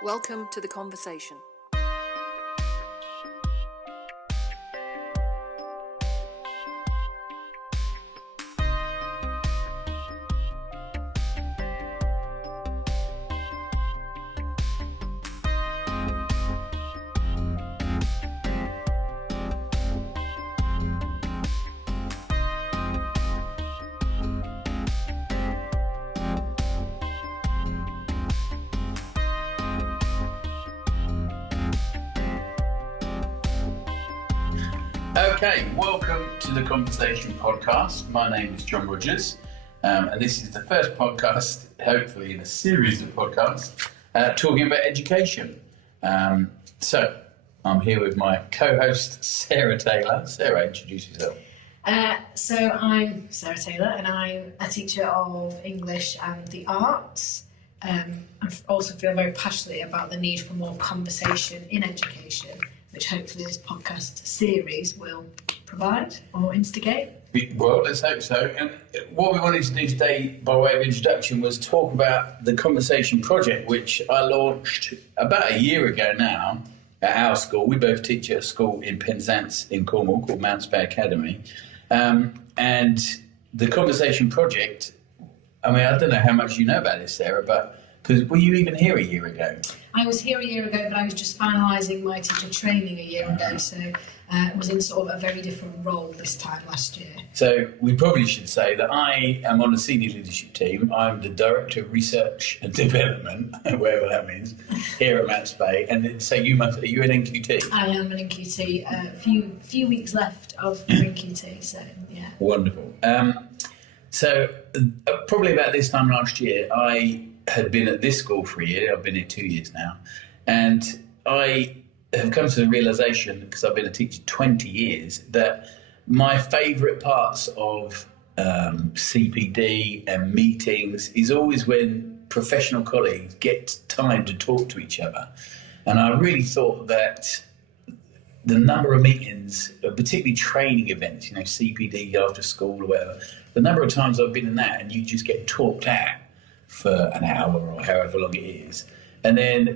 Welcome to the conversation. Okay, welcome to the Conversation podcast. My name is John Rodgers, and this is the first podcast, hopefully in a series of podcasts, talking about education. So, I'm here with my co-host, Sarah Taylor. Sarah, introduce yourself. So I'm Sarah Taylor, and I'm a teacher of English and the arts. I also feel very passionately about the need for more conversation in education, which hopefully this podcast series will provide or instigate. Well, let's hope so. And what we wanted to do today, by way of introduction, was talk about the Conversation Project, which I launched about a year ago now at our school. We both teach at a school in Penzance in Cornwall called Mounts Bay Academy. And the Conversation Project, I mean, I don't know how much you know about this, Sarah, but because were you even here a year ago? I was here a year ago, but I was just finalising my teacher training a year ago, so was in sort of a very different role this time last year. So we probably should say that I am on the senior leadership team. I'm the Director of Research and Development, whatever that means, here at Mounts Bay. And so are you an NQT? I am an NQT. A few weeks left of NQT, so yeah. Wonderful. So probably about this time last year, I had been at this school for a year. I've been here 2 years now. And I have come to the realisation, because I've been a teacher 20 years, that my favourite parts of CPD and meetings is always when professional colleagues get time to talk to each other. And I really thought that the number of meetings, particularly training events, CPD after school or whatever, the number of times I've been in that and you just get talked at for an hour or however long it is. And then,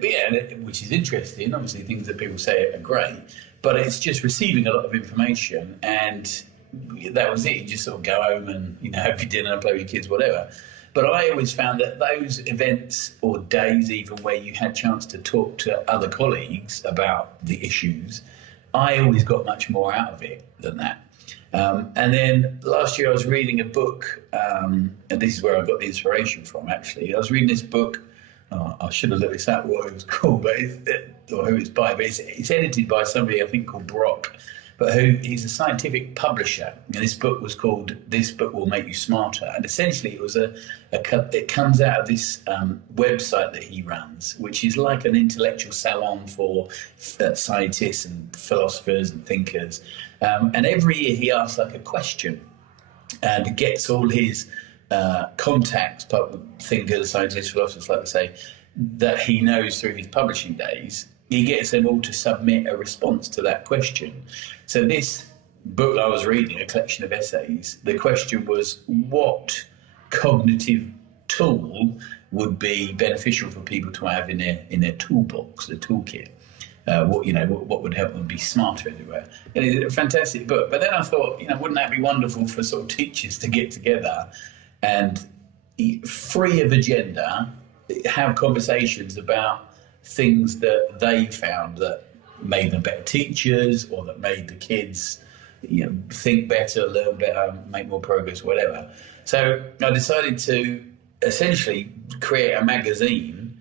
which is interesting, obviously things that people say are great, but it's just receiving a lot of information, and that was it. You just sort of go home and, have your dinner, play with your kids, whatever. But I always found that those events or days even where you had a chance to talk to other colleagues about the issues, I always got much more out of it than that. And then last year I was reading a book, and this is where I got the inspiration from, actually. I was reading this book, I should have looked this up, what it was called, or who it's by, but it's edited by somebody I think called Brock, but he's a scientific publisher. And this book was called This Book Will Make You Smarter. And essentially it was it comes out of this website that he runs, which is like an intellectual salon for scientists and philosophers and thinkers. And every year he asks like a question and gets all his contacts, thinkers, scientists, philosophers, like I say, that he knows through his publishing days. He gets them all to submit a response to that question. So this book I was reading, a collection of essays, the question was, what cognitive tool would be beneficial for people to have in their toolbox, the toolkit? What would help them be smarter everywhere? And it's a fantastic book. But then I thought, wouldn't that be wonderful for sort of teachers to get together and, free of agenda, have conversations about things that they found that made them better teachers, or that made the kids, think better, learn better, make more progress, whatever. So I decided to essentially create a magazine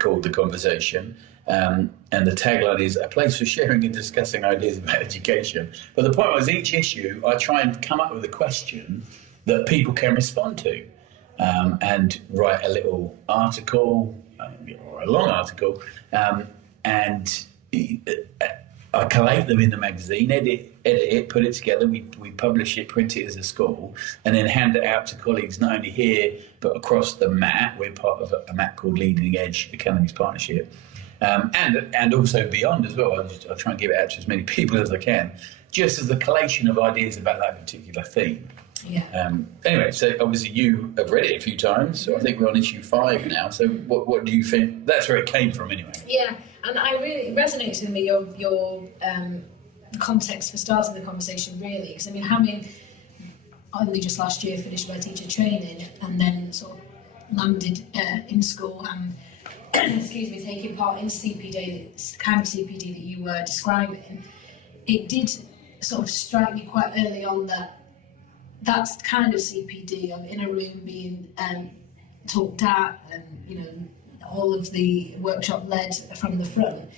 called The Conversation. And the tagline is a place for sharing and discussing ideas about education. But the point was, each issue, I try and come up with a question that people can respond to, and write a little article, or a long article, and I collate them in the magazine, edit it, put it together, we publish it, print it as a school, and then hand it out to colleagues not only here, but across the MAT. We're part of a MAT called Leading Edge Academies Partnership. And also beyond as well. I'll try and give it out to as many people as I can, just as a collation of ideas about that particular theme. Anyway, so obviously you have read it a few times, so I think we're on issue 5 now. So what do you think? That's where it came from, anyway. Yeah, and it resonates with me your context for starting the conversation, really, because I mean, having only just last year finished my teacher training and then sort of landed in school and taking part in CPD, the kind of CPD that you were describing, it did sort of strike me quite early on that that's kind of CPD of in a room being talked at and all of the workshop led from the front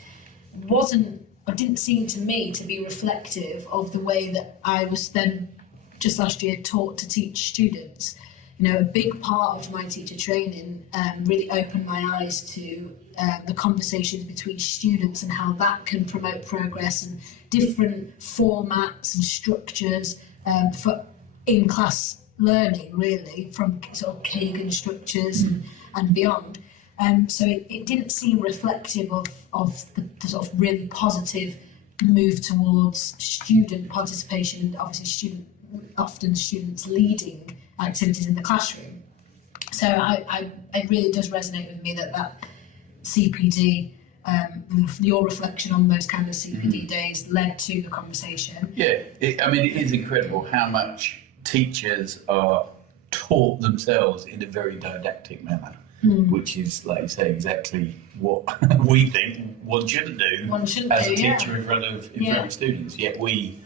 didn't seem to me to be reflective of the way that I was then just last year taught to teach students. A big part of my teacher training really opened my eyes to the conversations between students and how that can promote progress and different formats and structures for in-class learning, really, from sort of Kagan structures and beyond. So it didn't seem reflective of the sort of really positive move towards student participation and obviously often students leading activities in the classroom. So it really does resonate with me that CPD, your reflection on those kind of CPD days led to the conversation. Yeah, it is incredible how much teachers are taught themselves in a very didactic manner, which is, like you say, exactly what we think one shouldn't do as a teacher in front of students. Yet we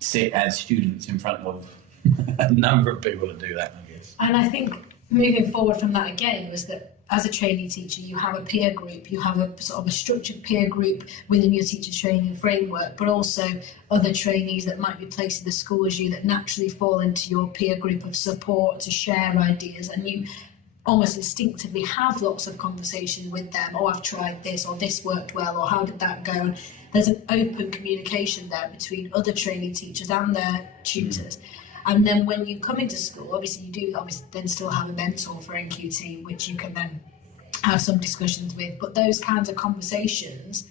sit as students in front of a number of people that do that, I guess. And I think moving forward from that again was that as a trainee teacher, you have a peer group, you have a sort of a structured peer group within your teacher training framework, but also other trainees that might be placed in the school as you that naturally fall into your peer group of support to share ideas, and you almost instinctively have lots of conversation with them. Oh, I've tried this, or this worked well, or how did that go? And there's an open communication there between other trainee teachers and their tutors. And then when you come into school, obviously you do then still have a mentor for NQT, which you can then have some discussions with. But those kinds of conversations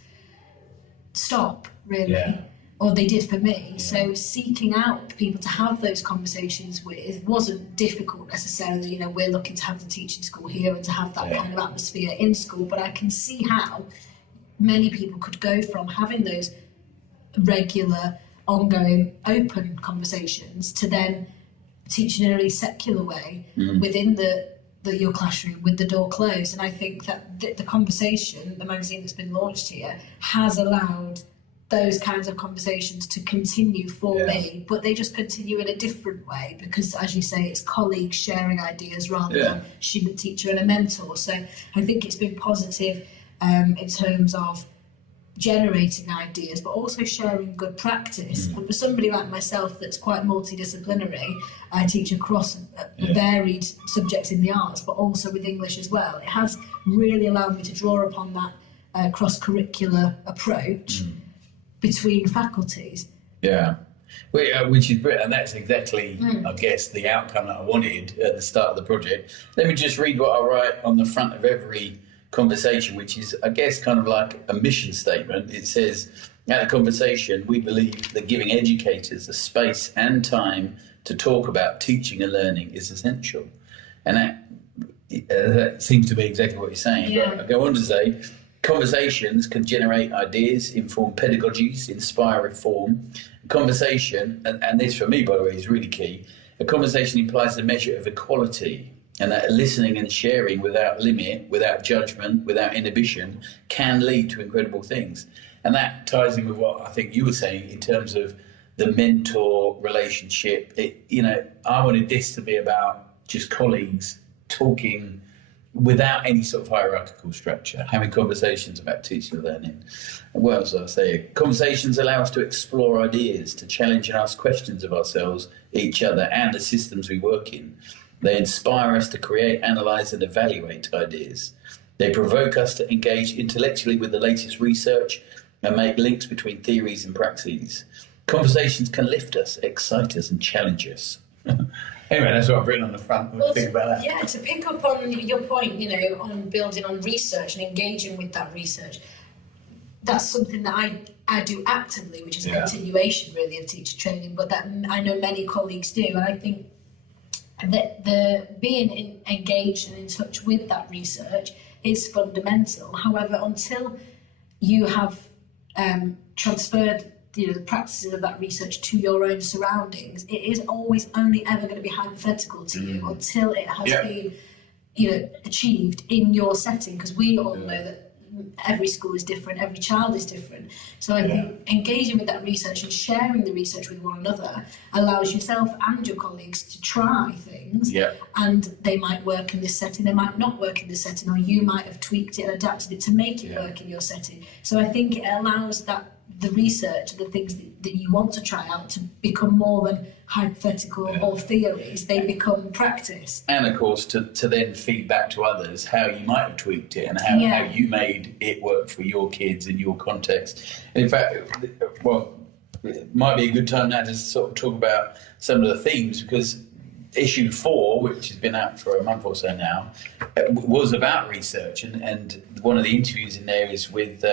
stop, really, or they did for me. Yeah. So seeking out people to have those conversations with wasn't difficult necessarily. We're looking to have the teaching school here and to have that kind of atmosphere in school. But I can see how many people could go from having those regular, ongoing, open conversations to then teaching in a really secular way within your classroom with the door closed. And I think that the conversation, the magazine that's been launched here, has allowed those kinds of conversations to continue for me, but they just continue in a different way because, as you say, it's colleagues sharing ideas rather than student, teacher and a mentor. So I think it's been positive in terms of generating ideas, but also sharing good practice. And for somebody like myself that's quite multidisciplinary, I teach across varied subjects in the arts, but also with English as well. It has really allowed me to draw upon that cross-curricular approach between faculties. Yeah. Which is brilliant, and that's exactly, I guess, the outcome that I wanted at the start of the project. Let me just read what I write on the front of every conversation, which is, I guess, kind of like a mission statement. It says, at the conversation, we believe that giving educators the space and time to talk about teaching and learning is essential. And that seems to be exactly what you're saying. Yeah. But I go on to say, conversations can generate ideas, inform pedagogies, inspire reform. Conversation, and this for me, by the way, is really key, a conversation implies a measure of equality, and that listening and sharing without limit, without judgment, without inhibition, can lead to incredible things. And that ties in with what I think you were saying in terms of the mentor relationship. I wanted this to be about just colleagues talking without any sort of hierarchical structure, having conversations about teaching and learning. And what else did I say? Conversations allow us to explore ideas, to challenge and ask questions of ourselves, each other, and the systems we work in. They inspire us to create, analyse and evaluate ideas. They provoke us to engage intellectually with the latest research and make links between theories and praxes. Conversations can lift us, excite us and challenge us. Anyway, that's what I've written on the front. What do you think about that? Yeah, to pick up on your point, on building on research and engaging with that research, that's something that I do actively, which is a continuation really of teacher training, but that I know many colleagues do. And I think the being engaged and in touch with that research is fundamental. However, until you have transferred the practices of that research to your own surroundings, it is always only ever going to be hypothetical to you until it has been achieved in your setting, because we all know that every school is different, every child is different. So I think engaging with that research and sharing the research with one another allows yourself and your colleagues to try things, and they might work in this setting, they might not work in this setting, or you might have tweaked it and adapted it to make it work in your setting. So I think it allows the research, the things that you want to try out, to become more than hypothetical or theories. They become practice. And of course, to then feed back to others how you might have tweaked it and how you made it work for your kids in your context. And in fact, well, it might be a good time now to sort of talk about some of the themes, because issue 4, which has been out for a month or so now, was about research. And one of the interviews in there is with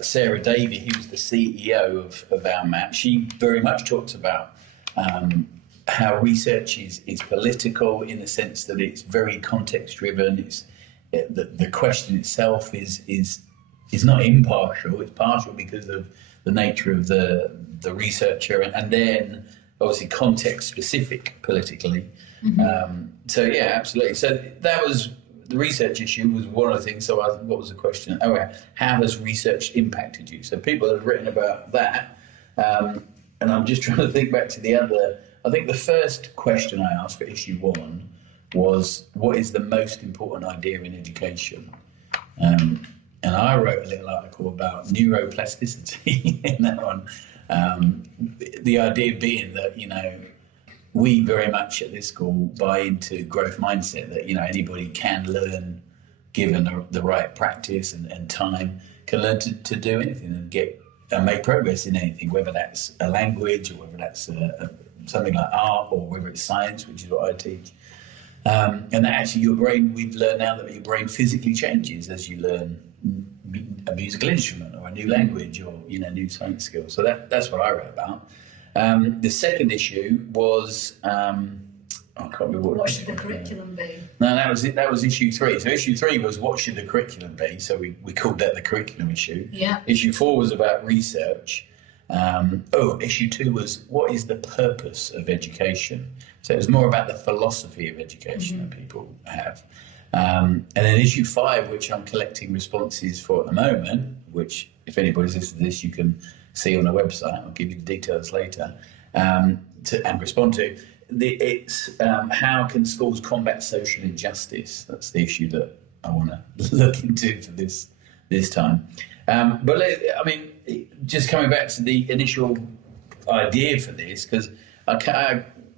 Sarah Taylor, who's the CEO of our MAP. She very much talks about how research is political, in the sense that it's very context driven. The question itself is not impartial. It's partial because of the nature of the researcher, and then obviously context specific politically. So yeah, absolutely. So that was. The research issue was one of the things. So what was the question? Oh, yeah. How has research impacted you? So people have written about that. And I'm just trying to think back to the other. I think the first question I asked for issue 1 was, what is the most important idea in education? And I wrote a little article about neuroplasticity in that one. The idea being that, we very much at this school buy into growth mindset, that anybody can learn, given the right practice and time, can learn to do anything and make progress in anything, whether that's a language or whether that's something like art, or whether it's science, which is what I teach. And that actually your brain, we've learned now that your brain physically changes as you learn a musical instrument or a new language or new science skills. So that's what I wrote about. The second issue was, I can't remember what should the curriculum be? No, that was it. That was issue 3. So issue 3 was, what should the curriculum be? So we called that the curriculum issue. Yeah. Issue 4 was about research. Issue 2 was, what is the purpose of education? So it was more about the philosophy of education that people have. And then issue 5, which I'm collecting responses for at the moment, which if anybody's listening to this, you can see on the website. I'll give you the details later, and respond to. It's how can schools combat social injustice? That's the issue that I want to look into for this time. But just coming back to the initial idea for this, because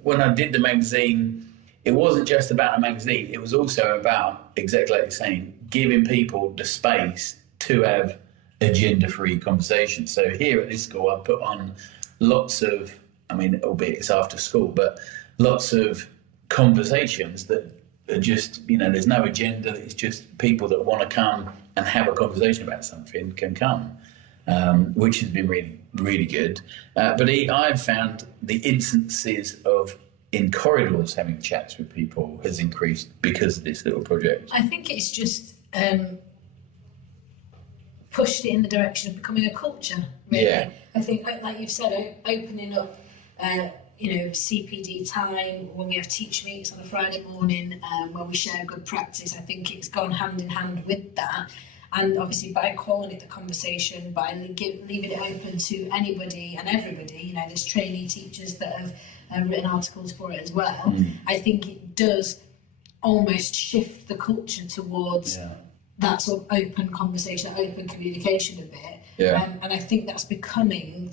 when I did the magazine, it wasn't just about a magazine. It was also about, exactly like you're saying, giving people the space to have agenda-free conversations. So here at this school, I put on lots of, albeit it's after school, but lots of conversations that are just, there's no agenda. It's just people that want to come and have a conversation about something can come, which has been really, really good. But I've found the instances of in corridors having chats with people has increased because of this little project. I think it's just pushed it in the direction of becoming a culture, really. Yeah. I think, like you've said, opening up, CPD time, when we have teach meets on a Friday morning, where we share good practice, I think it's gone hand in hand with that. And obviously by calling it the conversation, by leaving it open to anybody and everybody, there's trainee teachers that have written articles for it as well. I think it does almost shift the culture towards that sort of open conversation, open communication a bit. Yeah. And I think that's becoming,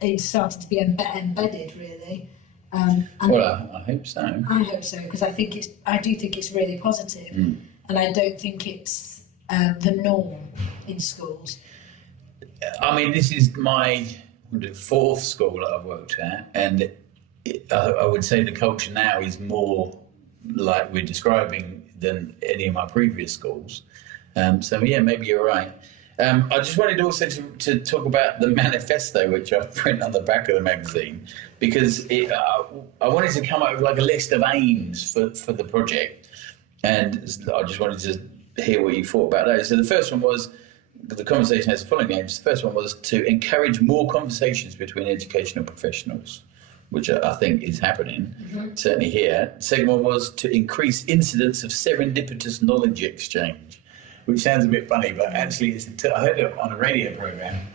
it's started to be embedded really. And I hope so. I hope so, because I do think it's really positive, and I don't think it's the norm in schools. This is my 4th school that I've worked at, and I would say the culture now is more like we're describing than any of my previous schools. So yeah, maybe you're right. I just wanted also to talk about the manifesto, which I've printed on the back of the magazine, because I wanted to come up with like a list of aims for the project, and I just wanted to hear what you thought about those. So the first one was, the conversation has the following aims. The first one was to encourage more conversations between educational professionals, which I think is happening, certainly here. The second one was to increase incidence of serendipitous knowledge exchange, which sounds a bit funny, but actually I heard it on a radio program.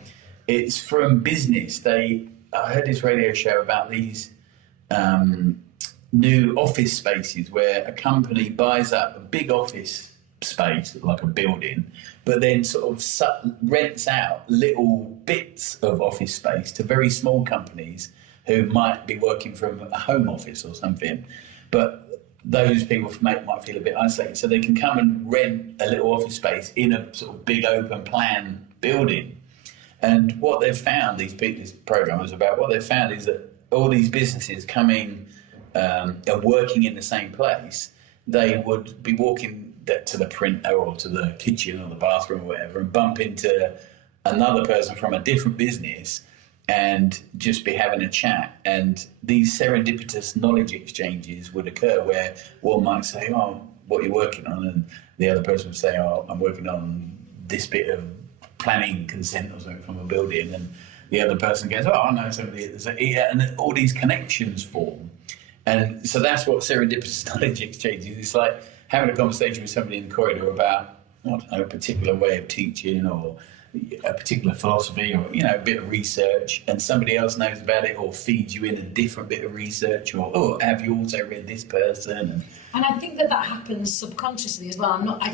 It's from business. I heard this radio show about these new office spaces where a company buys up a big office space, like a building, but then sort of rents out little bits of office space to very small companies who might be working from a home office or something, but those people might feel a bit isolated, so they can come and rent a little office space in a sort of big open plan building. And what they've found, this program was about, what they've found is that all these businesses coming and working in the same place, they would be walking to the printer or to the kitchen or the bathroom or whatever and bump into another person from a different business and just be having a chat. And these serendipitous knowledge exchanges would occur where one might say, oh, what are you working on? And the other person would say, oh, I'm working on this bit of planning consent or something from a building. And the other person goes, oh, I know somebody. And all these connections form. And so that's what serendipitous knowledge exchange is. It's like having a conversation with somebody in the corridor about, I don't know, a particular way of teaching or a particular philosophy or, a bit of research, and somebody else knows about it or feeds you in a different bit of research, or, oh, have you also read this person? And I think that happens subconsciously as well. I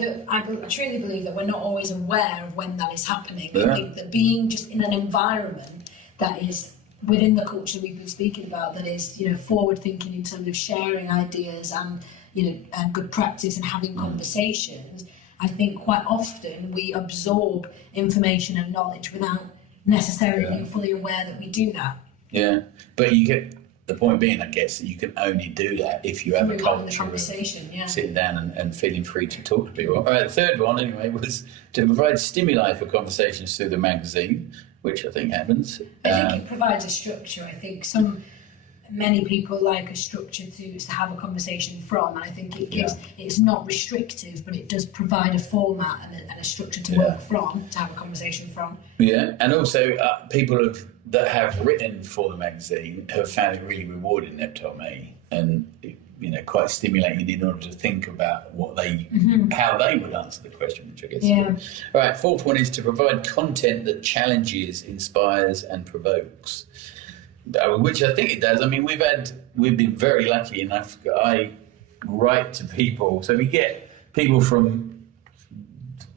truly believe that we're not always aware of when that is happening. Yeah. I think that being just in an environment that is within the culture we've been speaking about, that is, forward thinking in terms of sharing ideas and, and good practice and having conversations, I think quite often we absorb information and knowledge without necessarily being fully aware that we do that. Yeah, but the point being, I guess, that you can only do that if you have a culture of sitting down and feeling free to talk to people. All right, the third one, anyway, was to provide stimuli for conversations through the magazine, which I think happens. I think it provides a structure. I think many people like a structure to have a conversation from, and I think it gives, it's not restrictive, but it does provide a format and a structure to work from, to have a conversation from. Yeah, and also people that have written for the magazine have found it really rewarding, they've told me, and quite stimulating in order to think about what how they would answer the question, which I guess. Yeah. All right, fourth one is to provide content that challenges, inspires, and provokes. Which I think it does. I mean, we've been very lucky enough. I write to people, so we get people from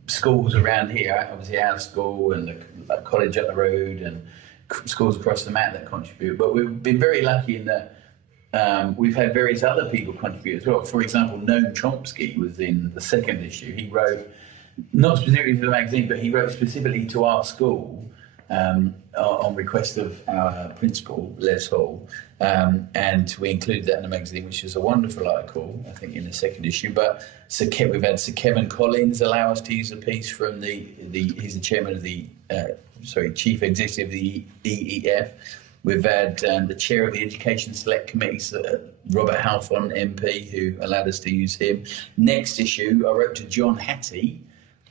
schools around here, obviously our school and the college up the road and schools across the mat that contribute. But we've been very lucky in that we've had various other people contribute as well. For example, Noam Chomsky was in the second issue. He wrote, not specifically for the magazine, but he wrote specifically to our school. On request of our principal, Les Hall, and we included that in the magazine, which is a wonderful article, I think, in the second issue. But we've had Sir Kevin Collins allow us to use a piece from he's the chairman of chief executive of the EEF. We've had the chair of the Education Select Committee, Robert Halfon MP, who allowed us to use him. Next issue, I wrote to John Hattie,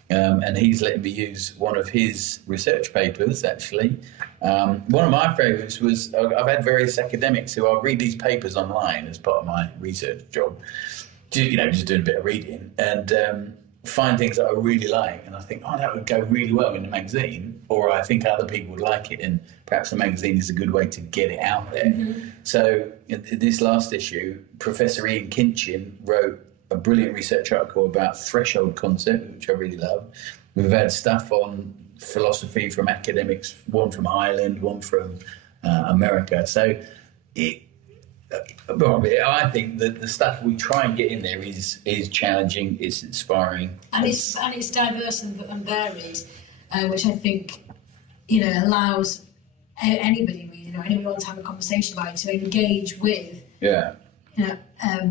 and he's letting me use one of his research papers, actually. One of my favourites was, I've had various academics who I'll read these papers online as part of my research job, just doing a bit of reading, and find things that I really like, and I think, oh, that would go really well in the magazine, or I think other people would like it, and perhaps the magazine is a good way to get it out there. Mm-hmm. So in this last issue, Professor Ian Kinchin wrote a brilliant research article about threshold concept, which I really love. We've had stuff on philosophy from academics, one from Ireland, one from America. So I think that the stuff we try and get in there is challenging, is inspiring, and it's diverse and varied, which I think allows anybody anyone wants to have a conversation about it, to engage with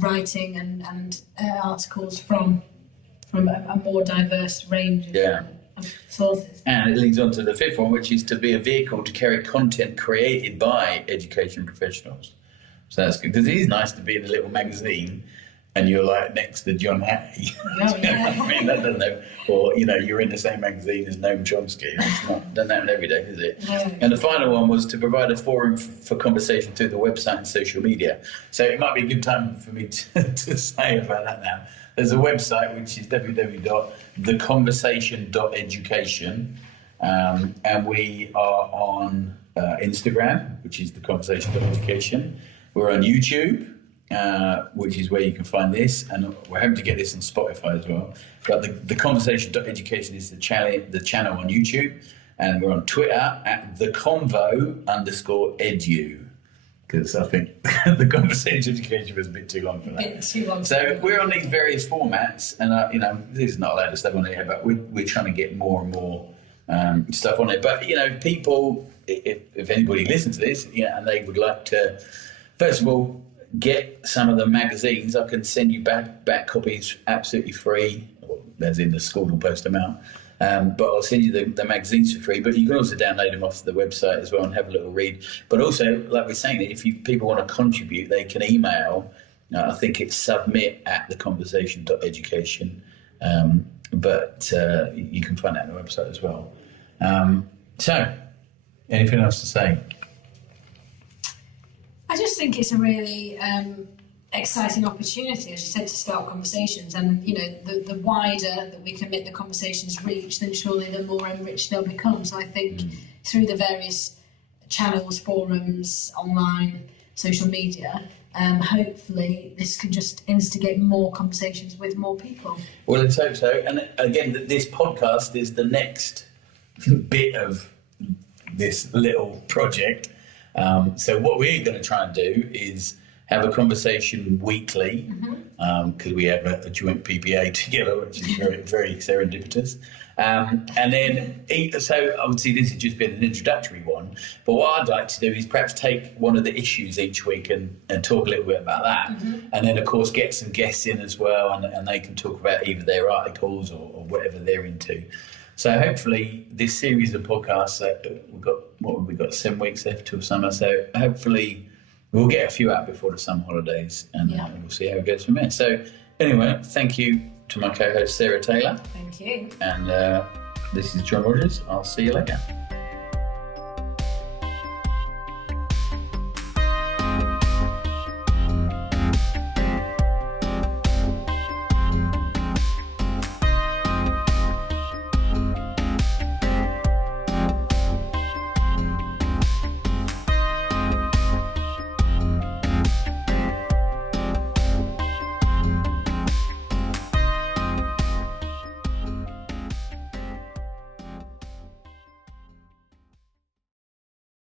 writing and articles from a more diverse range Sorted. And it leads on to the fifth one, which is to be a vehicle to carry content created by education professionals. So that's good, because it is nice to be in a little magazine and you're like next to John Hattie. Oh, yeah. I mean, that doesn't have, or you're in the same magazine as Noam Chomsky. Doesn't happen every day, does it? No. And the final one was to provide a forum for conversation through the website and social media. So it might be a good time for me to say about that now. There's a website which is www.theconversation.education, and we are on Instagram, which is theconversation.education. We're on YouTube, which is where you can find this, and we're hoping to get this on Spotify as well. But the conversation.education is the channel on YouTube, and we're on Twitter at theconvo_edu, because I think the conversation education was a bit too long for that. Bit too long. So we're on these various formats, and this is not a load of stuff on here, but we're trying to get more and more stuff on it. But people, if anybody listens to this, and they would like to, first of all, get some of the magazines, I can send you back copies absolutely free, as in the school will post them out. But I'll send you the magazines for free. But you can also download them off the website as well and have a little read. But also, like we're saying, if people want to contribute, they can email. I think it's submit@theconversation.education. But you can find that on the website as well. So, anything else to say? I just think it's a really exciting opportunity, as you said, to start conversations. And the wider that we can make the conversations reach, then surely the more enriched they'll become. So I think through the various channels, forums, online, social media, hopefully this can just instigate more conversations with more people. Well, let's hope so. And again, this podcast is the next bit of this little project. So what we're going to try and do is have a conversation weekly, because we have a joint PPA together, which is very, very serendipitous. And then, so obviously this has just been an introductory one, but what I'd like to do is perhaps take one of the issues each week and talk a little bit about that. And then, of course, get some guests in as well, and they can talk about either their articles or whatever they're into. So hopefully this series of podcasts, we've got 7 weeks left till summer. So hopefully we'll get a few out before the summer holidays, and we'll see how it goes from there. So anyway, thank you to my co-host Sarah Taylor. Thank you. And this is John Rodgers. I'll see you later.